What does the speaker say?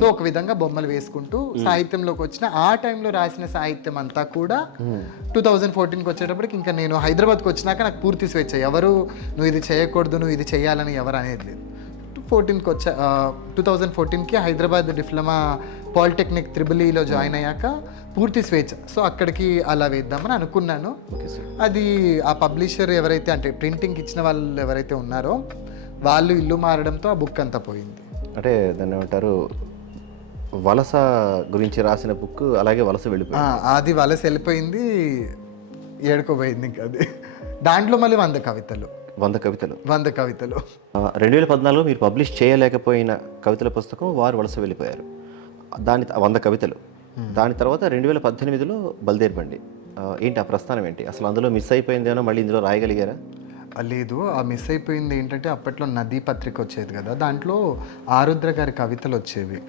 So ఒక విధంగా బొమ్మలు వేసుకుంటూ సాహిత్యంలోకి వచ్చిన ఆ టైంలో రాసిన సాహిత్యం అంతా కూడా టూ థౌజండ్ ఫోర్టీన్కి వచ్చేటప్పటికి ఇంకా నేను హైదరాబాద్కి వచ్చినాక నాకు పూర్తి స్వేచ్ఛ. ఎవరు నువ్వు ఇది చేయకూడదు నువ్వు ఇది చేయాలని ఎవరు అనేది లేదు. ఫోర్టీన్కి వచ్చా టూ థౌజండ్ ఫోర్టీన్కి హైదరాబాద్ డిప్లొమా పాలిటెక్నిక్ త్రిబులీలో జాయిన్ అయ్యాక పూర్తి స్వేచ్ఛ. సో అక్కడికి అలా వేద్దామని అనుకున్నాను. అది ఆ పబ్లిషర్ ఎవరైతే అంటే ప్రింటింగ్ ఇచ్చిన వాళ్ళు ఎవరైతే ఉన్నారో వాళ్ళు ఇల్లు మారడంతో ఆ బుక్ అంతా పోయింది. అంటే దాన్ని ఏమంటారు వలస గురించి రాసిన బుక్ అలాగే వలస వెళ్ళిపోయింది. అది వలస వెళ్ళిపోయింది ఏడుకోపోయింది ఇంకా అది. దాంట్లో మళ్ళీ వంద కవితలు. వంద కవితలు. వంద కవితలు. రెండు వేల పద్నాలుగులో మీరు పబ్లిష్ చేయలేకపోయిన కవితల పుస్తకం వారు వలస వెళ్ళిపోయారు. దాని వంద కవితలు. దాని తర్వాత రెండు వేల పద్దెనిమిదిలో బల్దేర్బండి ఆ, ఏంటి ఆ ప్రస్థానం ఏంటి? అసలు అందులో మిస్ అయిపోయిందేమో మళ్ళీ ఇందులో రాయగలిగారా? లేదు. ఆ మిస్ అయిపోయింది ఏంటంటే అప్పట్లో నదీ పత్రిక వచ్చేది కదా దాంట్లో ఆరుద్ర గారి కవితలు వచ్చేవి.